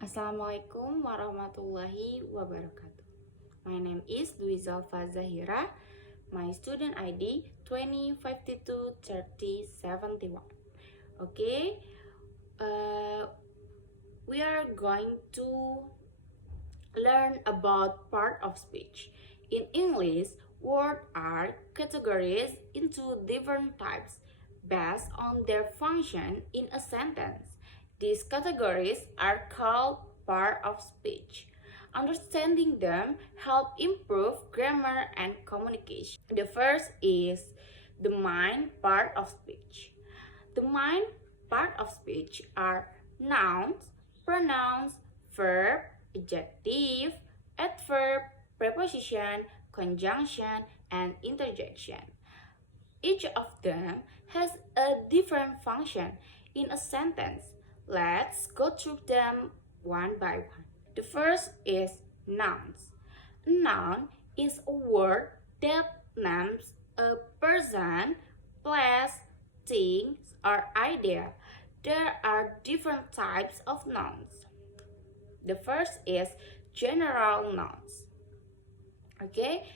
Assalamualaikum warahmatullahi wabarakatuh. My name is Dwi Zalfa Zahirah. My student ID 20523071. Okay, we are going to learn about part of speech. In English, words are categorized into different types based on their function in a sentence. These categories are called part of speech. Understanding them help improve grammar and communication. The first is the main part of speech. The main part of speech are nouns, pronouns, verb, adjective, adverb, preposition, conjunction, and interjection. Each of them has a different function in a sentence. Let's go through them one by one. The first is nouns. A noun is a word that names a person, place, things, or idea. There are different types of nouns. The first is general nouns. Okay,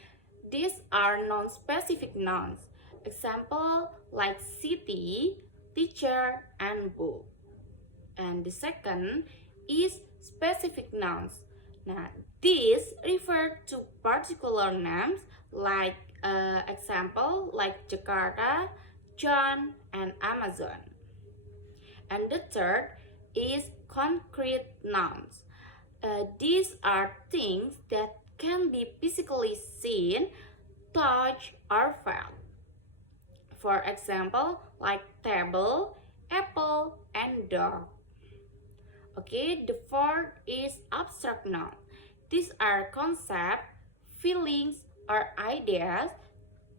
these are non-specific nouns. Example like city, teacher, and book. And the second is specific nouns. Now, these refer to particular names like example like Jakarta, John, and Amazon. And the third is concrete nouns. These are things that can be physically seen, touched, or felt. For example, like table, apple, and dog. Okay, the fourth is abstract noun. These are concepts, feelings, or ideas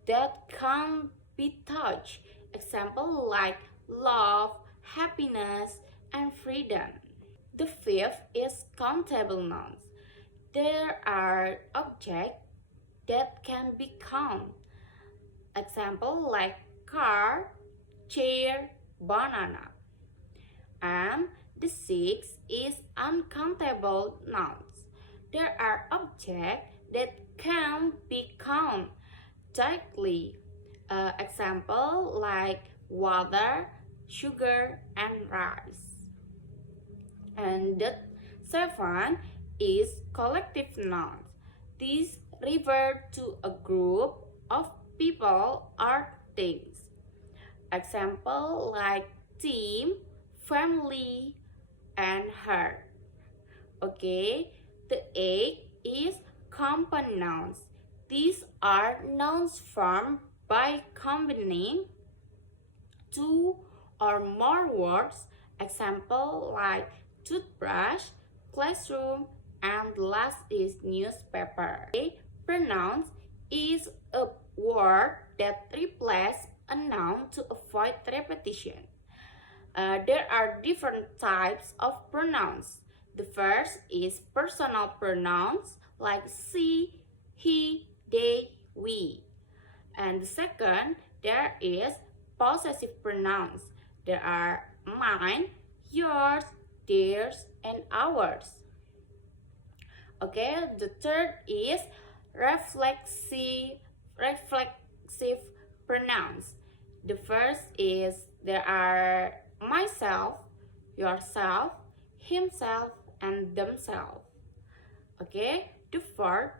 that can be touched. Example like love, happiness, and freedom. The fifth is countable nouns. There are objects that can be counted. Example like car, chair, banana. And the sixth is uncountable nouns. There are objects that can be counted directly. Example like water, sugar, and rice. And the seventh is collective nouns. These refer to a group of people or things. Example like team, family, and herd. Okay, the eighth is compound nouns. These are nouns formed by combining two or more words. Example like toothbrush, classroom, and last is newspaper. Okay? Pronouns is a word that replaces a noun to avoid repetition. There are different types of pronouns. The first is personal pronouns like she, he, they, we. And the second, there is possessive pronouns. There are mine, yours, theirs, and ours. Okay, the third is reflexive pronouns. The first is there are myself, yourself, himself, and themselves. Okay, the fourth,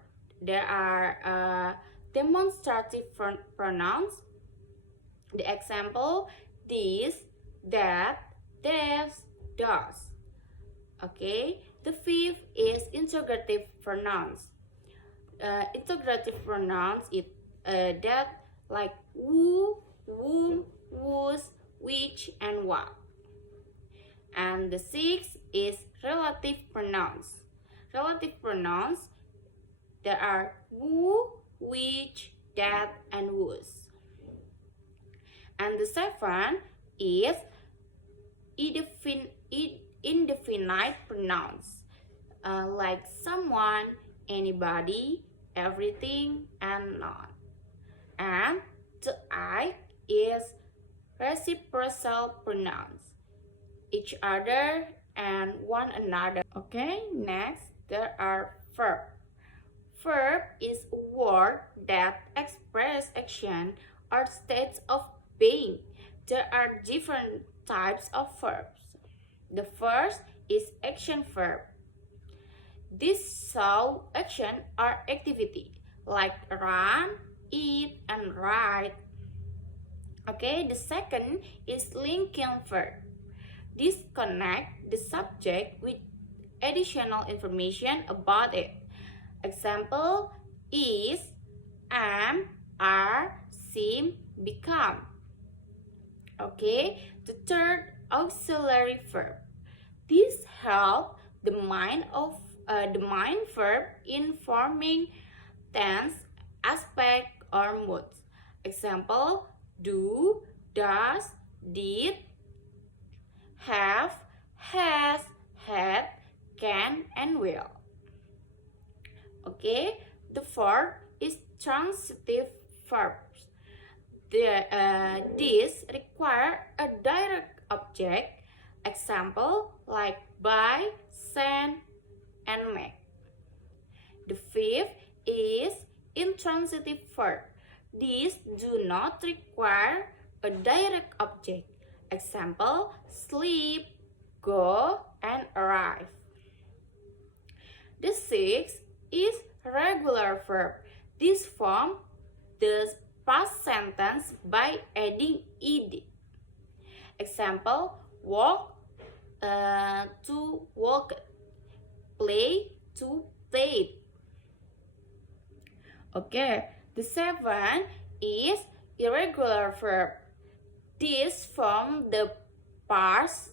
there are demonstrative pronouns. The example, this, that, theirs, those. Okay, the fifth is integrative pronouns. Integrative pronouns is that like who, whom, whose, which, and what. And the sixth is relative pronouns. Relative pronouns, there are who, which, that, and whose. And the seventh is indefinite pronouns, like someone, anybody, everything, and none. And the eighth is reciprocal pronouns. Each other and one another. Okay, next there are verb. Verb is a word that express action or states of being. There are different types of verbs. The first is action verb. This shows action or activity like run, eat, and write. Okay, the second is linking verb. This connects the subject with additional information about it. Example is, am, are, seem, become. Okay, the third auxiliary verb. This helps the mind verb in forming tense, aspect, or moods. Example: do, does, did, have, has, had, can, and will. Okay, the fourth is transitive verbs. These require a direct object. Example like buy, send, and make. The fifth is intransitive verb. These do not require a direct object. Example, sleep, go, and arrive. The sixth is regular verb. This form the past sentence by adding ed. Example, walk, to walk, play, to played. Okay, the seventh is irregular verb. This form the past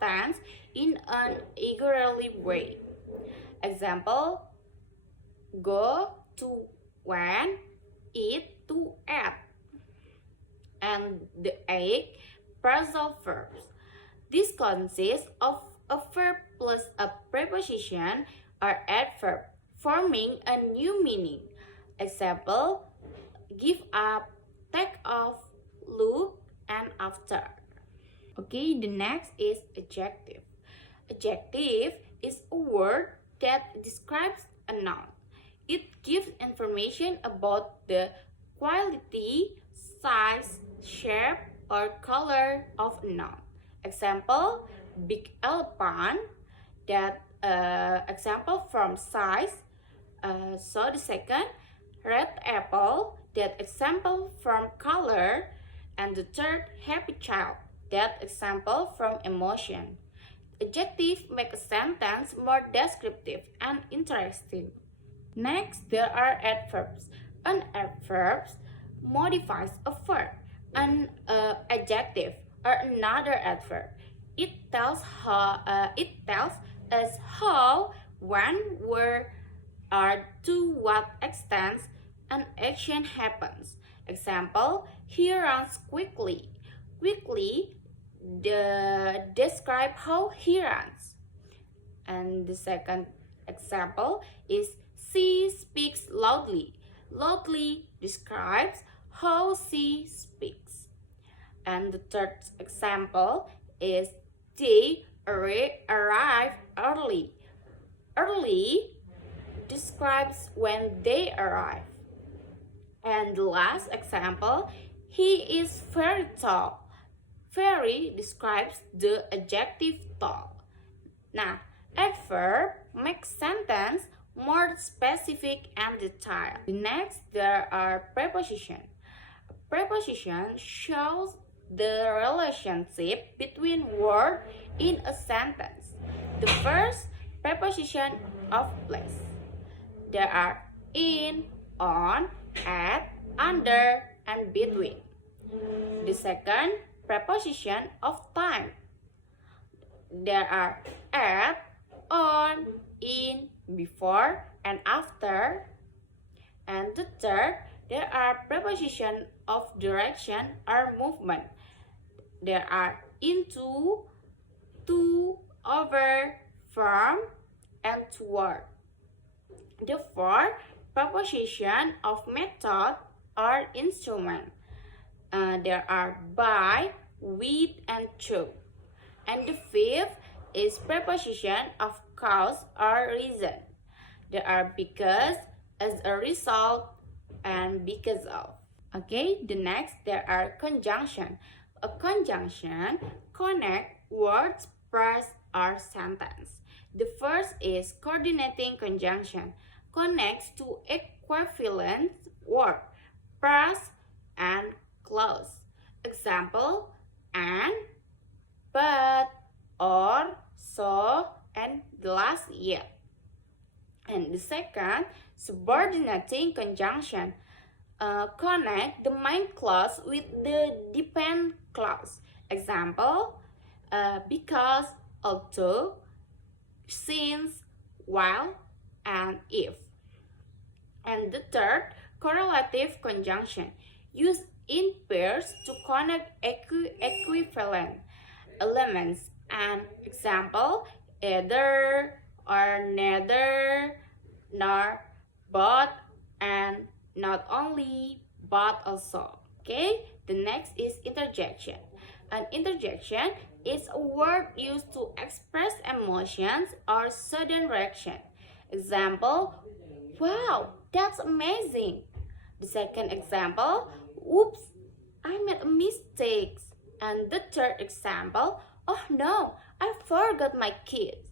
tense in an irregular way. Example: go to went, eat to ate. And the eighth, phrasal verbs. This consists of a verb plus a preposition or adverb, forming a new meaning. Example: give up, take off, look, and after. Okay, the next is adjective. Adjective is a word that describes a noun. It gives information about the quality, size, shape, or color of a noun. Example: big elephant. That example from size. So the second, red apple. That example from color. And the third, happy child. That example from emotion. Adjectives make a sentence more descriptive and interesting. Next, there are adverbs. An adverb modifies a verb. An adjective or another adverb. It tells us how, when, where, or to what extent an action happens. Example: he runs quickly. Quickly describe how he runs. And the second example is she speaks loudly. Loudly describes how she speaks. And the third example is they arrive early. Early describes when they arrive. And the last example, he is very tall. Very describes the adjective tall. Now, adverb makes sentence more specific and detailed. Next, there are prepositions. A preposition shows the relationship between words in a sentence. The first, preposition of place. There are in, on, at, under, and between. The second, preposition of time. There are at, on, in, before, and after. And the third, there are preposition of direction or movement. There are into, to, over, from, and toward. The fourth, preposition of method or instrument. There are by, with, and through. And the fifth is preposition of cause or reason. There are because, as a result, and because of. Okay, the next there are conjunction. A conjunction connect words, phrase, or sentence. The first is coordinating conjunction. Connects to equivalent word, phrase, and clause. Example, and, but, or, so, and the last yet. And the second, subordinating conjunction. Connect the main clause with the depend clause. Example, because, although, since, while, and if. And the third, correlative conjunction. Used in pairs to connect equivalent elements. An example, either or neither, nor, both, and not only, but also. Okay, the next is interjection. An interjection is a word used to express emotions or sudden reaction. Example, wow, that's amazing. The second example, oops, I made a mistake. And the third example, oh no, I forgot my keys.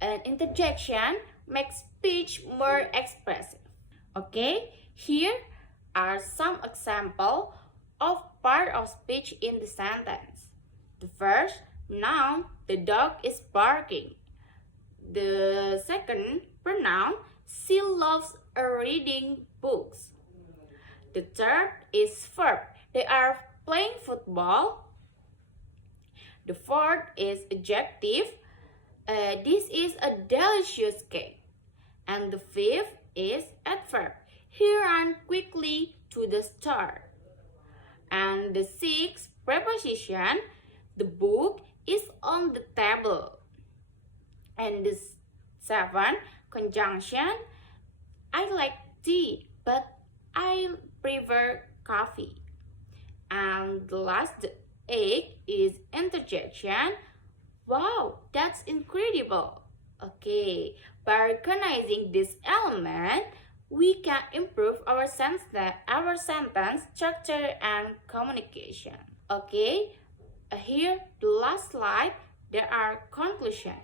An interjection makes speech more expressive. Okay, here are some examples of part of speech in the sentence. The first, noun, the dog is barking. The second, pronoun, she loves reading books. The third is verb, they are playing football. The fourth is adjective, this is a delicious cake. And the fifth is adverb, he ran quickly to the store. And the sixth, preposition, the book is on the table. And the seventh, conjunction, I like tea, but I prefer coffee. And the last, the eighth, is interjection, wow, that's incredible. Okay, by recognizing this element, we can improve our sentence structure and communication. Okay, here the last slide, there are conclusions.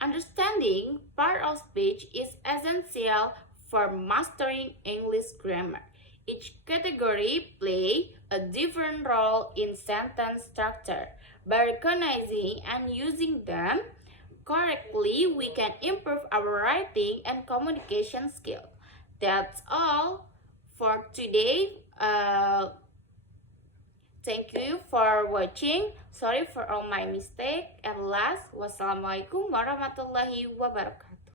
Understanding part of speech is essential for mastering English grammar. Each category plays a different role in sentence structure. By recognizing and using them correctly, we can improve our writing and communication skills. That's all for today. Thank you for watching. Sorry for all my mistakes. And last, wassalamualaikum warahmatullahi wabarakatuh.